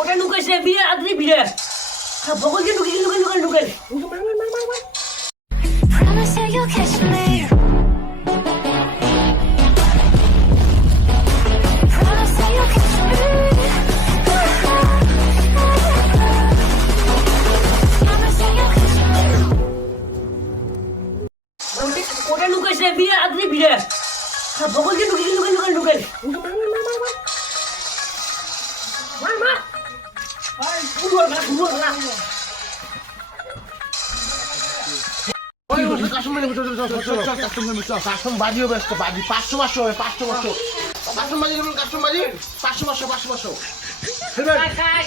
ওটা নুকাইছে বিয়ে আদরি বিয়ে বগলকে নুকে মার Promise that you'll catch me. Promise that you'll catch me. Promise that you'll catch me. ওটা নুকাইছে বিয়ে আদরি বিয়ে বগলকে নুকে মার ফুটবল খেলা কাস্টম বাজিও ব্যস্ত বাজি 500 হবে 500 কাস্টম বাজি কেমন কাস্টম বাজি 500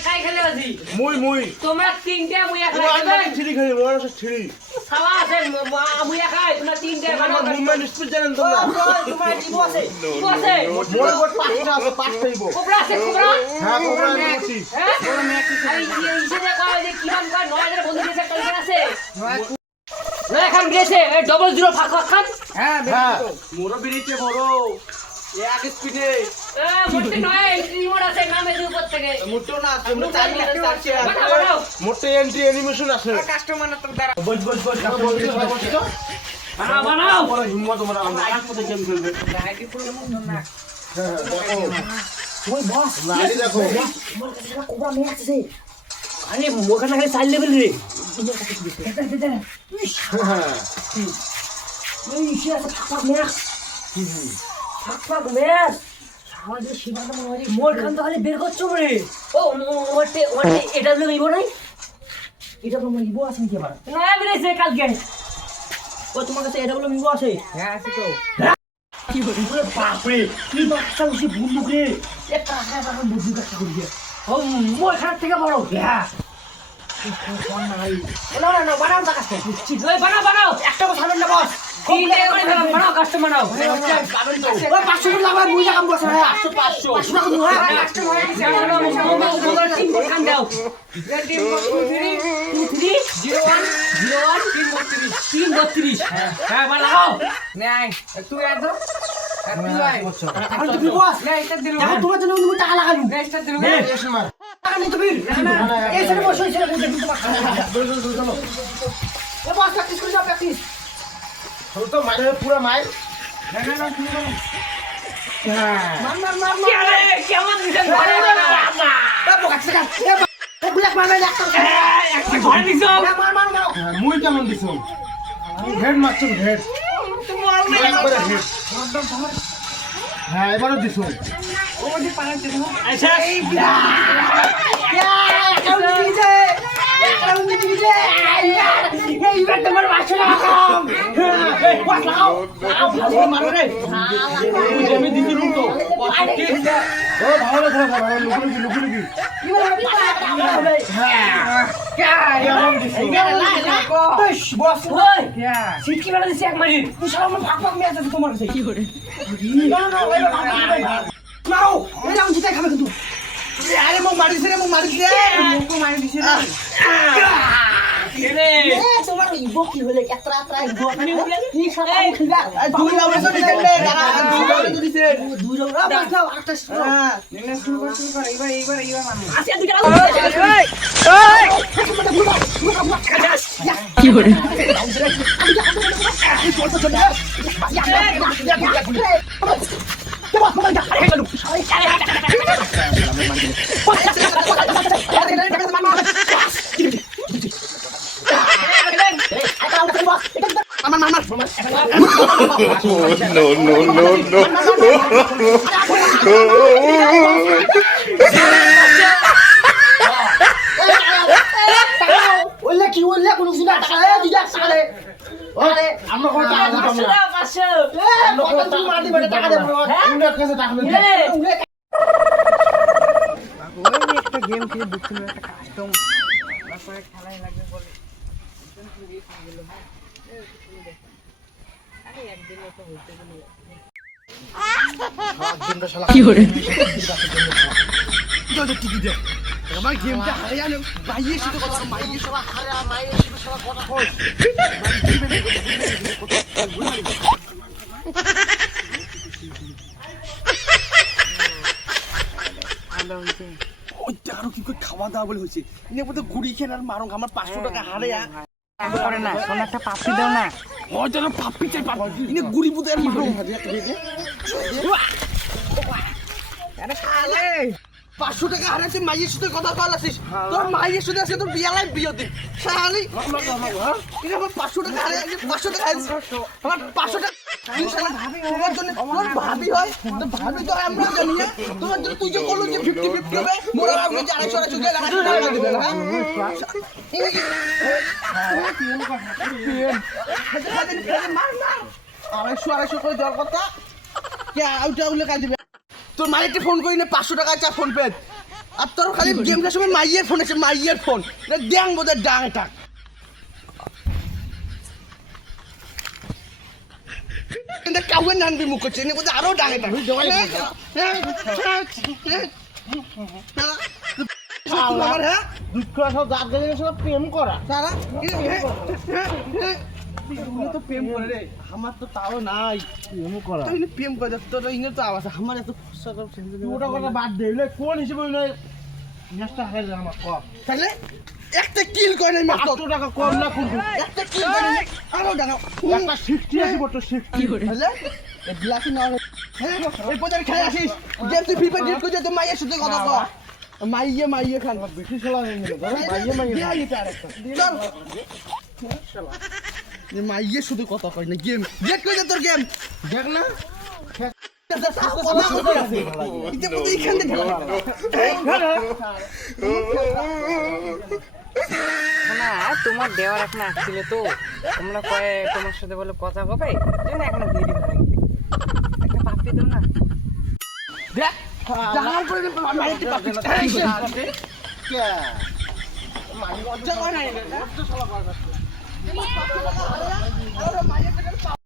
খাই খেলে বাজি মুই তোমরা তিনটা মুইয়া আমি ছিড়ি খাই মোর আছে ছিড়ি খাওয়া আছে মুইয়া খাই তোমরা তিনটা আমার মুভমেন্ট স্পিড জানেন তোমরা তোমার জীব আছে মোর কোট 5টা আছে 5টা হইবো কোবরা আছে কোবরা হ্যাঁ কোবরা নিছি হ্যাঁ আরে ইসে কয় যে কিরাম কয় 9000 বন্ধু দিয়েছে টেনশন আছে না এখন গেছে 00 ফাঁক খান হ্যাঁ মোর বিরিতে বড় এক স্পিডে মোটে নয় রিমোট আছে নামে দি উপর থেকে মোটো না আছে মোর 4 মিনিট আছে মোটে এন্ট্রি অ্যানিমেশন আছে কাস্টমার তো দ্বারা বস বানাও বড় হিম্মত তোমরা আমরা একসাথে গেম খেলবে আইডি পুরো না ওই বস লাইট দেখো মোর কাছে কোবরা মে আছে আরে মোর কাছে খালি 4 লেভেল রে হ্যাঁ ওই ইসে আছে ফাঁক ম্যাক্স ফাঁক ম্যাক্স আমাদের সীমান্ত মনে মোর কান তো খালি বের করছো রে ও ওটে এটা লোক ইবো নাই এটা লোক ইবো আছে কি আমার না বেরেছে কালকে ও তোমার কাছে এটা লোক ইবো আছে হ্যাঁ আছে তো কি বলি বলে বাপরে কি বাচ্চা উসি বুন্দুক রে একটা টাকা বুদ্ধি কাজ করি ও মোর খারাপ থেকে বড় হ্যাঁ না বানাও টাকা বুঝছি ওই বানাও একটা কথা বললে বস তিনটে করে বানাও কাস্টমার নাও ওই 500 টাকা লাগবে মুই কাম বসে 500 টাকা দাও হ্যাঁ কাস্টমার মোবাইল টিম কাম দাও টিম 332 হ্যাঁ বানাও নাই তুই আয় তো তুই আয় আর তুমি বস না এটা দিল এখন তোমার জন্য তুমি টাকা লাগালু নেক্সটটা দিল টাকা নিতে বীর এই ছেলে বসো এই ছেলে বসে কিন্তু চলো এ বস প্র্যাকটিস করে যাও প্র্যাকটিস চলো তো মাইরে পুরো মাইর না তুমি বলো মার কেমন দিছেন ঘরে বাবা এ বকাছ টাকা এ বুলাক মার একটা ঘরে দিছো মার মুই কেমন দিছো হেড মারছো হেড একবারে হেড হ্যাঁ এবারও দিছো ওদি পারা দিল আচ্ছা আমি দিতে রুম তো ও ভালো থাকো লুকুলুকি সিটকি বেলা দিছি এক মারি তুই সব আমার ভাগ মেয়ে আছে তোমার কাছে কি করে নাও এই নাম জিতে খাবে কিন্তু আরে মোক মারিছে রে মোক মারিছে মুকো মারি দিছে কেনে তোমার ইবো কি হলে এতরা ইবো কি সবাই খেলা দুই লাউরে তো দিছে রে দুই লাউরে তো দিছে দুই জন বাস দাও একটা হ্যাঁ নেনে শুরু কর এইবার মানো আসিয়া দুইটা কি করে no. ওলে কি ওলে কোন কিছু না টাকা এ দিদা সালে আরে আমরা কোন টাকা দিতাম না আমরা কোন টাকা মার দিবে টাকা দেব উনি কাছে টাকা নেই ওই একটা গেম খেলে দেখছিল একটা কাস্টম তারপরে খেলাই লাগবে বলে আরে একদিন তো হইতে গেল কি করে আমার গেমটা হারিয়ে আনো বাইয়ে শুধু কথা মাইয়ে সব হারিয়ে মাইয়ে শুধু সব কথা কই আলো হইছে ওই টাকা কি করে খাওয়া দাওয়া বলে হয়েছে ইনে বলতে ঘুরি খেয়ে আর মারুন আমার 500 টাকা হারে করে না সোনা একটা পাপড়ি দাও না হয়তো না পাপ্পি চাই পাপ্পি ইনে গুড়ি বুতে আর মারুন আরে খালে 500 টাকা হারাইছে মাইয়ের সাথে কথা কল আছিস তোর মাইয়ের সাথে আজকে তোর বিয়ালাই বিয়ে দিন শালি ইনে আমার 500 টাকা হারে 500 টাকা হারিয়েছে আমার 500 টাকা তুই শালা তোমার জন্য তোর ভাবি হয় তো ভাবি তো আমরা জানি না তোমার জন্য তুই যে বললি যে 50-50 হবে মোরা আমরা যে 250 টাকা দিবে হ্যাঁ আড়াইশো করে দেওয়ার কথা কে আউটা উল্লে কাজ দিবে তোর মাইকে ফোন করি না 500 টাকা চা ফোন পে আর তোর খালি গেমটার সময় মাইয়ের ফোন আছে মাইয়ের ফোন ড্যাং বোধহয় ডাং এটা কাউকে নানবি মুখ করছে এনে বোধহয় আরো ডাং এটা আমার হ্যাঁ দুঃখ সব জাত গেলে সব প্রেম করা সারা তো প্রেম করে রে আমার তো তাও নাই প্রেম করা তুই প্রেম করে তোর ইনে তো আওয়াজ আমার এত ওটা কথা বাদ দে কোন হিসেবে ম্যাচটা হারে যায় আমার কম তাহলে একটা কিল করে নাই মাত্র 800 টাকা কম না কিন্তু একটা কিল করে নাই আরো ডাঙা একটা 60 আছে বড় 60 তাহলে এই ব্ল্যাক না হ্যাঁ এই পদের খেলা আসিস গেম তুই ফ্রি ফায়ার ডিট করে দে মাইয়ের সাথে কথা কর মাইয়ে খান বেশি খেলা হয়ে গেল মাইয়ে শুধু কথা কয় না গেম গেট করে দে তোর গেম দেখ না না তোমার দেওয়ার এখন আসছিল তো তোমরা কয়ে তোমার সাথে বলে কথা হবে জন্য এখন দেরি হয়ে গেছে একটা পাপড়ি দাও না দেখ জাহাল করে মাইয়ে পাপড়ি কে মানি লজ্জা করে না